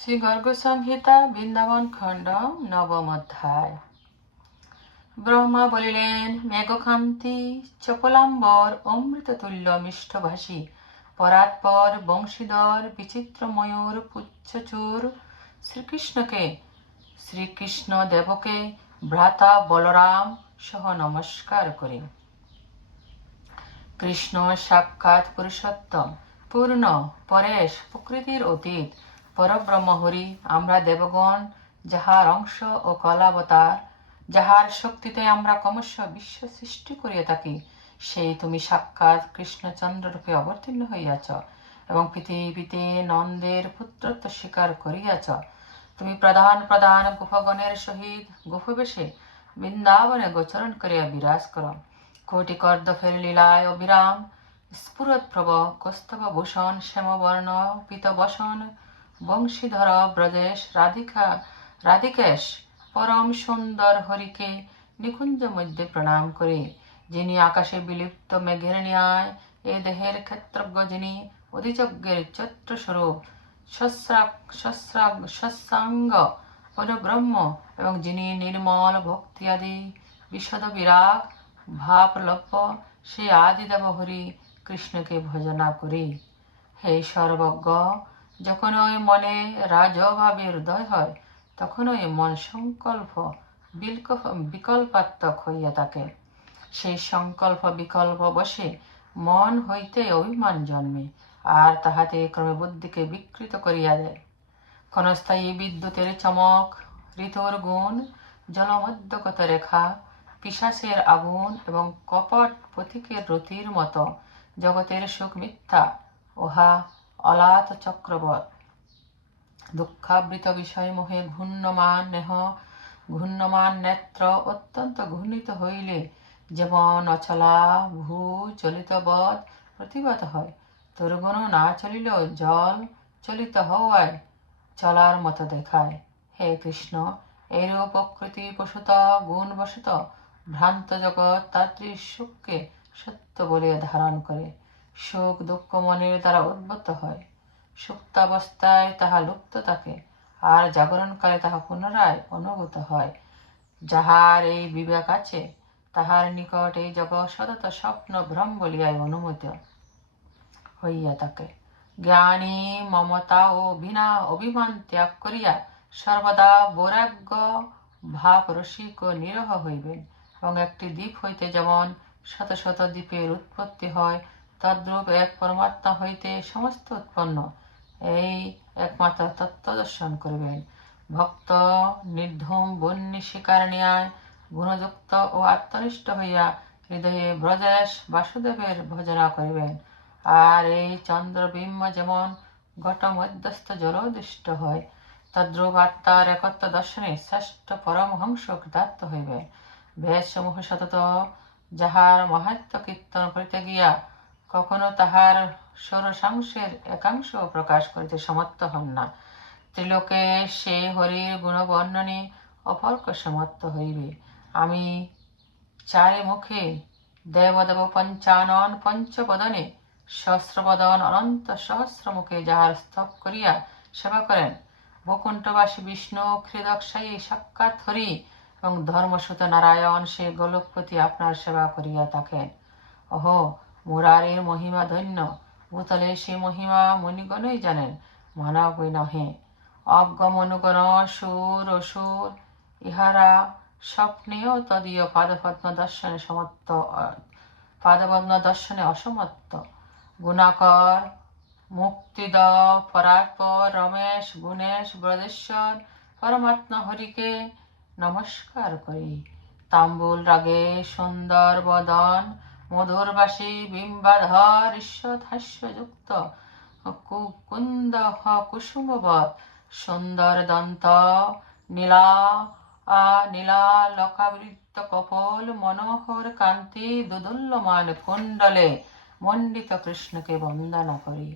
শ্রী গর্গ সংহিতা বৃন্দাবন খণ্ড নবম অধ্যায়। ব্রহ্মা বলিলেন, মেঘকান্তি চপলাম্বর অমৃততুল্য মিষ্টভাষী পরাৎপর বংশীধর বিচিত্র ময়ূর পুচ্ছচূর শ্রীকৃষ্ণকে শ্রীকৃষ্ণ দেবকে ভ্রাতা বলরাম সহ নমস্কার করি। কৃষ্ণ সাক্ষাৎ পুরুষোত্তম, পূর্ণ, পরেশ, প্রকৃতির অতীত, পরব্রহ্ম হরি। আমরা দেবগণ যাহার অংশ ও কলাবতার, যাহার শক্তিতে আমরা ক্রমশ বিশ্ব সৃষ্টি করিয়া থাকি, সেই তুমি সাক্ষাৎ কৃষ্ণচন্দ্ররূপে অবতীর্ণ হইয়াছ এবং পৃথিবীতে নন্দের পুত্রত্ব স্বীকার করিয়াছ। তুমি প্রধান প্রধান গোপগণের সহিত গোপবেশে বৃন্দাবনে গোচরণ করিয়া বিরাজ কর। কোটি কর্দফের লীলায় অবিরাম স্ফুরৎপ্রভ কৌস্তভ ভূষণ শ্যামবর্ণ পীতবসন বংশীধর ব্রজেশ রাধিকেশ পরম সুন্দর হরিকে নিকুঞ্জ মধ্যে প্রণাম করে, যিনি আকাশে বিলুপ্ত মেঘের ন্যায় এ দেহের ক্ষেত্রজ্ঞ, যিনি অধিযজ্ঞের চৈত্রস্বরূপ সৎসাঙ্গ পরব্রহ্ম এবং যিনি নির্মল ভক্তি আদি বিশদ বিরাগ ভাবলভ্য, সেই আদিদেব হরি কৃষ্ণকে ভজনা করি। হে সর্বজ্ঞ, যখন ওই মনে রাজভাবের উদয় হয়, তখন ওই মন সংকল্প বিকল্পাত্মক হইয়া থাকে। সেই সংকল্প বিকল্প বসে মন হইতে অভিমান জন্মে, আর তাহাতে ক্রমে বুদ্ধিকে বিকৃত করিয়া দেয়। ক্ষণস্থায়ী বিদ্যুতের চমক, ঋতুর গুণ, জলমধ্যগত রেখা, পিশাচের আগুন এবং কপট পথিকের রতির মতো জগতের সুখ মিথ্যা, উহা অলাত চক্রবৎ। দুঃখাবৃত বিষয় মোহে ঘূর্ণমান নেত্র অত্যন্ত ঘূর্ণিত হইলে যেমন অচলা ভূ চলিতবৎ প্রতিভাত হয়, তরুগুণ না চলিলেও জল চলিত হওয়ায় চলার মতো দেখায়। হে কৃষ্ণ, এরূপ প্রকৃতি পশুত গুণবশত ভ্রান্ত জগৎ তাত্রিক সুখকে সত্য বলিয়া ধারণ করে। সুখ দুঃখ মনের দ্বারা উদ্ভূত হয়, সুপ্তাবস্থায় তাহা লুপ্ত থাকে, আর জাগরণকালে তাহা পুনরায় অনুভূত হয়। যাহার এই বিবেক আছে, তাহার নিকট এই জগৎ সতত স্বপ্ন ভ্রম বলিয়াই অনুমিত হইয়া থাকে। জ্ঞানী মমতা ও অভিমান ত্যাগ করিয়া সর্বদা বৈরাগ্য ভাব রসিক ও নিরহ হইবেন, এবং একটি দ্বীপ হইতে যেমন শত শত দ্বীপের উৎপত্তি হয়, তদ্রূপ এক পরমাত্মা হইতে সমস্ত উৎপন্ন, এই একমাত্র তত্ত্ব দর্শন করিবেন। ভক্ত নির্ধূম বন্যী শিকার ন্যায় গুণযুক্ত ও আত্মনিষ্ঠ হইয়া হৃদয়ে ব্রজেশ বাসুদেবের ভজনা করিবেন। আর এই চন্দ্রবিম্ব যেমন ঘট মধ্যস্থ জলদৃষ্ট হয়, তদ্রূপ আত্মার একত্ব দর্শনে শ্রেষ্ঠ পরমহংস কৃতার্থ হইবে। বেদসমূহ সতত যাহার মাহাত্ম্য কীর্তন করিতে গিয়া কখনো তাহার ষোড়শাংশের একাংশ প্রকাশ করিতে সমর্থ হন না, ত্রিলোকে সে হরির গুণবর্ণনে অপর্ক সমর্থ হইবে। আমি চারে মুখে দেবদেব পঞ্চানন পঞ্চবদনে সহস্রবদন অনন্ত সহস্র মুখে যাহার স্তব করিয়া সেবা করেন, বৈকুণ্ঠবাসী বিষ্ণু ক্ষীরদক্ষায়ী সাক্ষাৎ হরি এবং ধর্মসূত নারায়ণ সে গোলকপতি আপনার সেবা করিয়া থাকেন। অহো, মুরারির মহিমা ধন্য, ভূতলে সে মহিমা মুনিগণই জানেন, মানবই নহে। অজ্ঞ মনুগণ সুর অসুর ইহারা স্বপ্নেও তদীয় পাদপদ্ম দর্শনে অসমর্থ। গুণাকর মুক্তিদ পরাৎপর রমেশ গুণেশ ব্রজেশ্বর পরমাত্মা হরিকে নমস্কার করি। তাম্বুল রাগে সুন্দর বদন মধুরবাসী বিম্বাধর ঈষৎ হাস্যযুক্ত কুন্দ কুসুমবৎ সুন্দর দন্ত নীলালকাবৃত কপোল মনোহর কান্তি দুদুল্যমান কুণ্ডলে মণ্ডিত কৃষ্ণকে বন্দনা করি।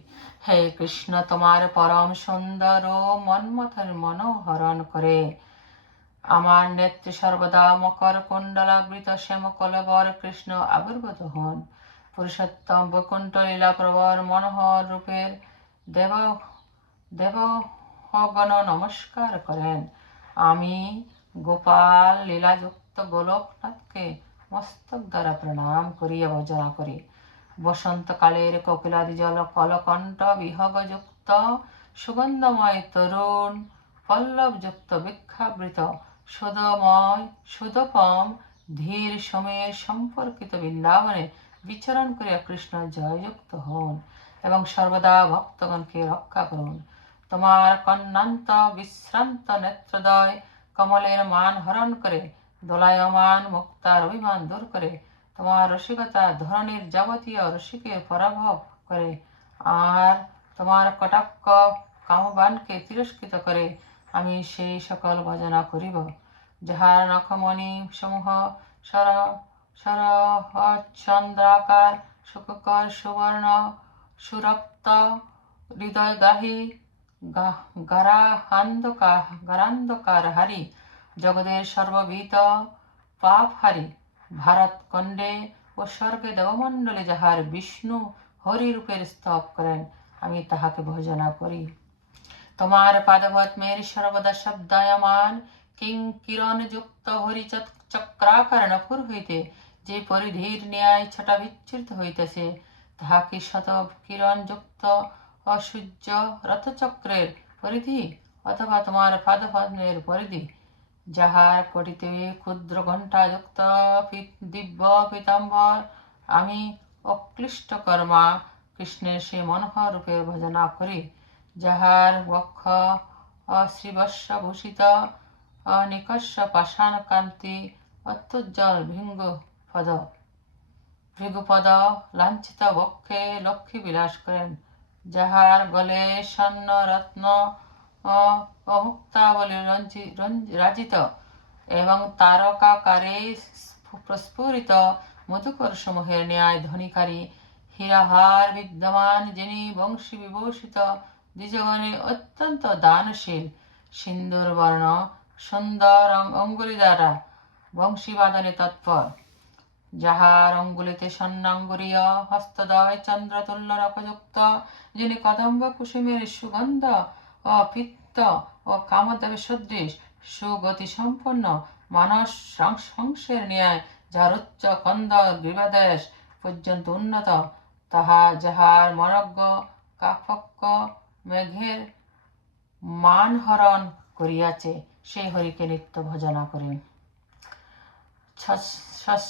হে কৃষ্ণ, তোমার পরম সুন্দর ও মন্মথের মনোহরণ করে আমার নেত্রে সর্বদা মকর কুণ্ডলাবৃত শ্যামকলবর কৃষ্ণ আবির্ভূত হন। পুরুষোত্তম বৈকুণ্ঠ লীলা প্রবর মনোহর রূপের দেব গণ নমস্কার করেন। আমি গোপাল লীলাযুক্ত গোলকনাথকে মস্তক দ্বারা প্রণাম করিয়া ভজনা করি। বসন্তকালের কোকিলাদি জল কলকণ্ঠ বিহগযুক্ত সুগন্ধময় তরুণ পল্লবযুক্ত বৃক্ষাবৃত সুদপম ধীর সময়ের সম্পর্কিত বৃন্দাবনে বিচরণ করিয়া কৃষ্ণ জয়যুক্ত হন এবং সর্বদা ভক্তগণকে রক্ষা করুন। তোমার কন্যান্ত বিশ্রান্ত নেত্রদয় কমলের মান হরণ করে দোলায়মান মুক্তার অভিমান দূর করে তোমার রসিকতা ধরণীর যাবতীয় রসিকের পরাভব করে, আর তোমার কটাক্ষ কামবানকে তিরস্কৃত করে আমি সেই সকল ভজনা করিব যাহার নখমণি সমূহ চন্দ্রাকার সুকর সুবর্ণ সুরক্ত হৃদয়গাহী গারান্ধকার হারি জগদের সর্ববিত পাপ হারি ভারত খণ্ডে ও স্বর্গে দেবমণ্ডলে যাহার বিষ্ণু হরিরূপের স্তব করেন আমি তাহাকে ভজনা করি। তোমার পাদপদ্মের সর্বদা শব্দায়মান কিরণ যুক্ত হরি চক্রাকার নপুর হইতে যে পরিধির ন্যায় ছটা বিচ্ছুরিত হইতেছে তাহাকে শত কিরণ যুক্ত অসূর্য রথচক্রের পরিধি অথবা তোমার পাদপদ্মের পরিধি, যাহার কটিতে ক্ষুদ্র ঘণ্টা যুক্ত দিব্য পীতাম্বর আমি অক্লিষ্টকর্মা কৃষ্ণের সে মনোহর রূপে ভজনা করি। যাহার বক্ষ শ্রীবৎসভূষিত নিকর্ষ পাষাণ কান্তি অত্যুজ্জ্বল ভৃগুপদ লাঞ্ছিত বক্ষে লক্ষ্মী বিলাস করেন, যাহার গলে স্বর্ণ রত্ন অমুক্তাবলী রাজিত এবং তারকাকারে প্রস্ফুরিত মধুকর সমূহের ন্যায় ধ্বনিকারী হীরাহার বিদ্যমান, যিনি বংশী বিভূষিত দ্বিজগণে অত্যন্ত দানশীল সিন্দুর বর্ণ সুন্দর অঙ্গুলি দ্বারা বংশীবাদনে তৎপর, যাহার অঙ্গুলিতে স্বর্ণাঙ্গুরীয় হস্তদ্বয় চন্দ্রতুল্য রকযুক্ত, যিনি কদম্ব কুসুমের সুগন্ধ ও পিত্ত ও কামদেবের সদৃশ সুগতি সম্পন্ন মানস হংসের ন্যায়, যাহার উচ্চ কন্দ গ্রীবাদেশ পর্যন্ত উন্নত, যাহার মনজ্ঞ কাকপক্ষ মেঘের মান হরণ করিয়াছে, সেই হরিকে নিত্য ভজনা করি।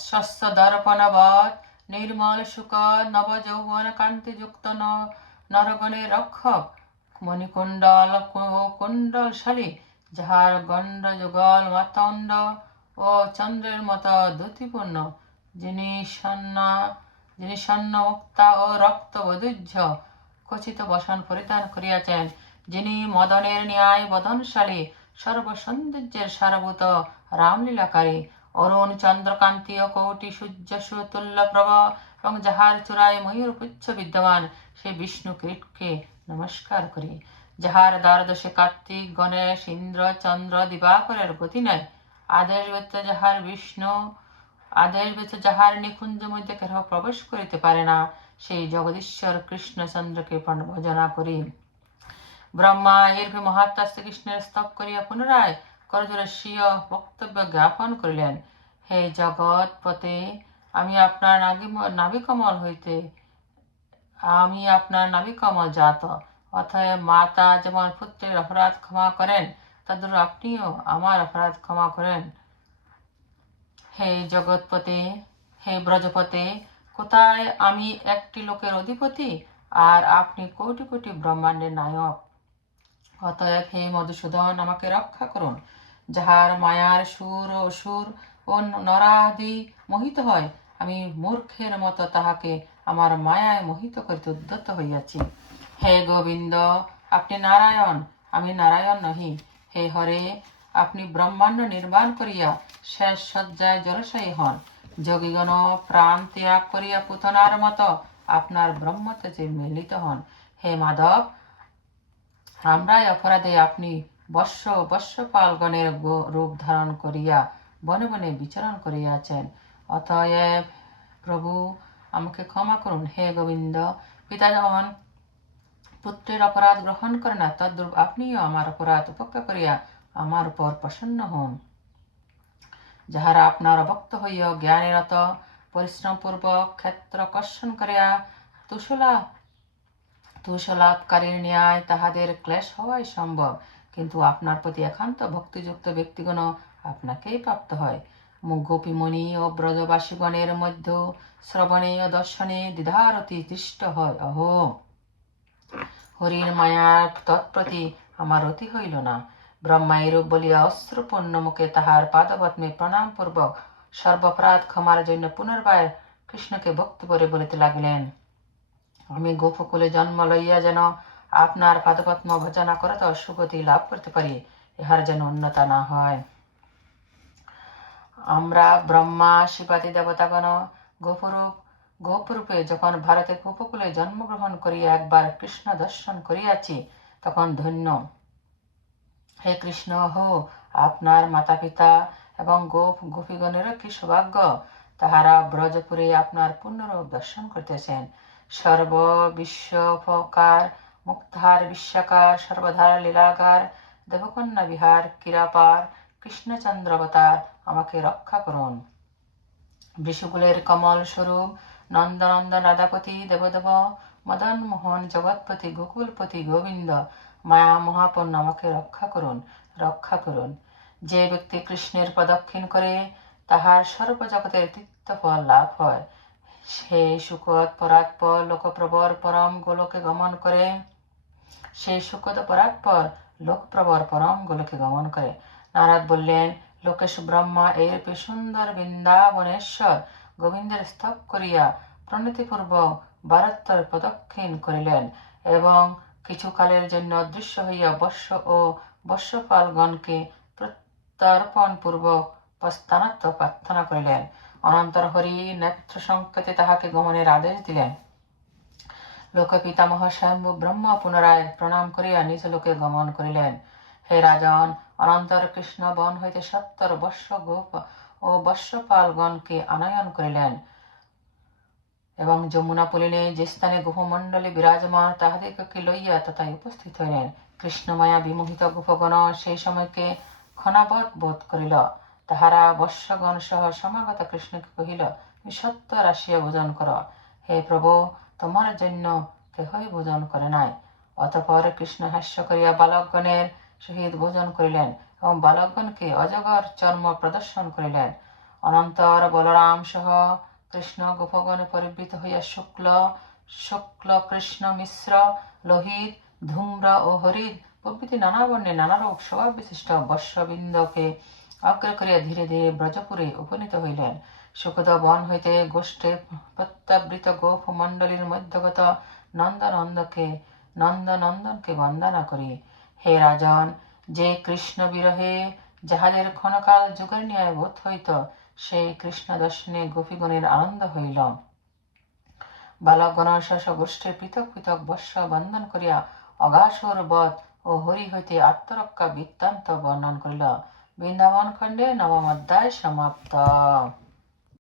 শস্য দর্পণবৎ নির্মল শুকর নব যৌবন কান্তিযুক্ত নরগণের রক্ষক মণিকুণ্ডল কুণ্ডলশালী, যাহার গণ্ড যুগল মাতণ্ড ও চন্দ্রের মতো দ্যুতিপূর্ণ, যিনি স্বর্ণ মুক্তা ও রক্ত বধূজ্য খচিত বসন পরিধান করিয়াছেন, যিনি মদনের ন্যায় বদনশালী সর্বসৌন্দর্যের সারভূত রামলীলাকারী অরুণ চন্দ্রকান্তি ও কৌটি সূর্য সুতুল্য প্রভ, এবং যাহার চূড়ায় ময়ূর পুচ্ছ বিদ্যমান সে বিষ্ণু কীটকে নমস্কার করি। যাহার দ্বাদশে কার্তিক গণেশ ইন্দ্র চন্দ্র দিবাকরের গতি নাই, আদেশ ব্যতীত যাহার নিকুঞ্জ মধ্যে কেহ প্রবেশ করিতে পারে না, সেই জগদীশ্বর কৃষ্ণচন্দ্রকে ভজনা করি। ব্রহ্মা এরূপে মহাত্মা শ্রীকৃষ্ণের স্তব করিয়া পুনরায় করজোড়ে স্বীয় বক্তব্য জ্ঞাপন করিলেন। হে জগৎপতে, আমি আপনার নাভিকমল জাত, অতএব মাতা যেমন পুত্রের অপরাধ ক্ষমা করেন তদ্রূপ আপনিও আমার অপরাধ ক্ষমা করেন। হে জগৎপতে, হে ব্রজপতে, কোথায় আমি একটি লোকের অধিপতি আর আপনি কোটি কোটি ব্রহ্মাণ্ডের নায়ক। অতএব হে মধুসূদন, আমাকে রক্ষা করুন। যাহার মায়ার সুর ও অসুর ও নরাদি মোহিত হয়, আমি মূর্খের মতো তাহাকে আমার মায়ায় মোহিত করিতে উদ্যত হইয়াছি। হে গোবিন্দ, আপনি নারায়ণ, আমি নারায়ণ নহি। হে হরে, আপনি ব্রহ্মাণ্ড নির্মাণ করিয়া শেষ শয্যায় জলশয়ী হন। যোগীগণ প্রাণ ত্যাগ করিয়া পুতনার মতো আপনার ব্রহ্মতেজে মিলিত হন। হে মাধব, আমরাই অপরাধে আপনি বৎসপালগণের রূপ ধারণ করিয়া বনে বনে বিচরণ করিয়াছেন। অতএব প্রভু, আমাকে ক্ষমা করুন। হে গোবিন্দ, পিতা যেমন পুত্রের অপরাধ গ্রহণ করে না, তদ্রূপ আপনিও আমার অপরাধ উপেক্ষা করিয়া আমার উপর প্রসন্ন হন। যাহারা আপনার ভক্ত হইয়া জ্ঞানেরত পরিশ্রমপূর্বক ক্ষেত্র কর্ষণ করিয়া তুষলাভকারীর ন্যায় তাহাদের ক্লেশ হওয়াই সম্ভব, কিন্তু আপনার প্রতি একান্ত ভক্তিযুক্ত ব্যক্তিগণ আপনাকেই প্রাপ্ত হয়। গোপীমণি ও ব্রজবাসীগণের মধ্যে শ্রবণে ও দর্শনে দ্বিধারতি দৃষ্ট হয়। অহো, হরির মায়ার তৎপ্রতি আমার রতি হইল না। ব্রহ্মা এরূপ বলিয়া অশ্রুপূর্ণ মুখে তাহার পাদপদ্মে প্রণামপূর্বক সর্বপরাধ ক্ষমার জন্য পুনর্বার কৃষ্ণকে ভক্তি করে বলিতে লাগিলেন, আমি গোপকুলে জন্ম লইয়া যেন আপনার পাদপদ্ম ভজনা করত সুগতি লাভ করতে পারি, ইহার যেন উন্নতা না হয়। আমরা ব্রহ্মা শিবাদি দেবতাগণ গোপরূপে যখন ভারতের উপকূলে জন্মগ্রহণ করিয়া একবার কৃষ্ণ দর্শন করিয়াছি, তখন ধন্য। হে কৃষ্ণ, হো আপনার মাতা পিতা এবং গোপীগণেরও কি সৌভাগ্য, তাহারা ব্রজপুরে আপনার পূর্ণরূপ দর্শন করতেছেন। সর্ব বিশ্বপকার মুক্তার বিশ্বাকার সর্বধার লীলাগার দেবকন্যা বিহার কিরাপার কৃষ্ণচন্দ্রাবতার আমাকে রক্ষা করুন। বৃষকুলের কমল স্বরূপ নন্দনন্দন রাধাপতি দেবদেব মদন মোহন জগৎপতি গোকুলপতি গোবিন্দ মায়া মহাপন্ন আমাকে রক্ষা করুন। যে ব্যক্তি কৃষ্ণের প্রদক্ষিণ করে তাহার সর্বজগতের তীর্থফল লাভ হয়। সে সুখদ পরাৎপর লোকপ্রবর পরম গোলকে গমন করে। নারদ বললেন, লোকেশ ব্রহ্মা এইরূপে সুন্দর বৃন্দাবনেশ্বর গোবিন্দের স্তব করিয়া প্রণতিপূর্বক ভারতর প্রদক্ষিণ করিলেন এবং কিছুকালের জন্য অদৃশ্য হইয়া বর্ষ ও বর্ষপালগণকে প্রত্যর্পণ পূর্বক স্থানান্তর প্রার্থনা করিলেন। অনন্তর হরি নেত্র সংকেতে তাহাকে গমনের আদেশ দিলেন। লোকপিতামহ স্বয়ম্ভু ব্রহ্ম পুনরায় প্রণাম করিয়া নিজ লোকে গমন করিলেন। হে রাজন, অনন্তর কৃষ্ণ বন হইতে 70 বর্ষ গোপ ও বর্ষপালগণকে আনয়ন করিলেন এবং যমুনা পুলিনে যে স্থানে গোপমণ্ডলী বিরাজমান তাহাদিগকে লইয়া তথায় উপস্থিত হইলেন। কৃষ্ণমায়া বিমোহিত গোপগণ সেই সময়কে ক্ষণাবৎ বোধ করিল। তাহারা বর্ষগণ সহ সমাগত কৃষ্ণকে কহিল, তুমি সত্বর আসিয়া ভোজন কর। হে প্রভু, তোমার জন্য কেহই ভোজন করে নাই। অতঃপর কৃষ্ণ হাস্য করিয়া বালকগণের সহিত ভোজন করিলেন এবং বালকগণকে অজগর চর্ম প্রদর্শন করিলেন। অনন্তর বলরাম সহ কৃষ্ণ গোপগণে পরিবৃত হইয়া শুক্ল কৃষ্ণ মিশ্র লোহিত ধূম্র ও হরিদ প্রভৃতি নানা বর্ণে নানারূপ স্বভাব বিশিষ্ট বর্ষবৃন্দকে অগ্র করিয়া ধীরে ধীরে ব্রজপুরে উপনীত হইলেন। সুখদ বন হইতে গোষ্ঠে প্রত্যাবৃত গোপ মণ্ডলীর মধ্যগত নন্দনন্দনকে বন্দনা করি। হে রাজন, যে কৃষ্ণ বিরহে যাহাদের ক্ষণকাল যুগের ন্যায় বোধ হইত, সেই কৃষ্ণ দর্শনে গোপীগণের আনন্দ হইল। বালকগণ স্ব গোষ্ঠীর পৃথক পৃথক বর্ষ বন্দন করিয়া অগাসুর বধ ও হরি হইতে আত্মরক্ষা বৃত্তান্ত বর্ণন করিল। বৃন্দাবন খণ্ডে 9ম অধ্যায় সমাপ্ত।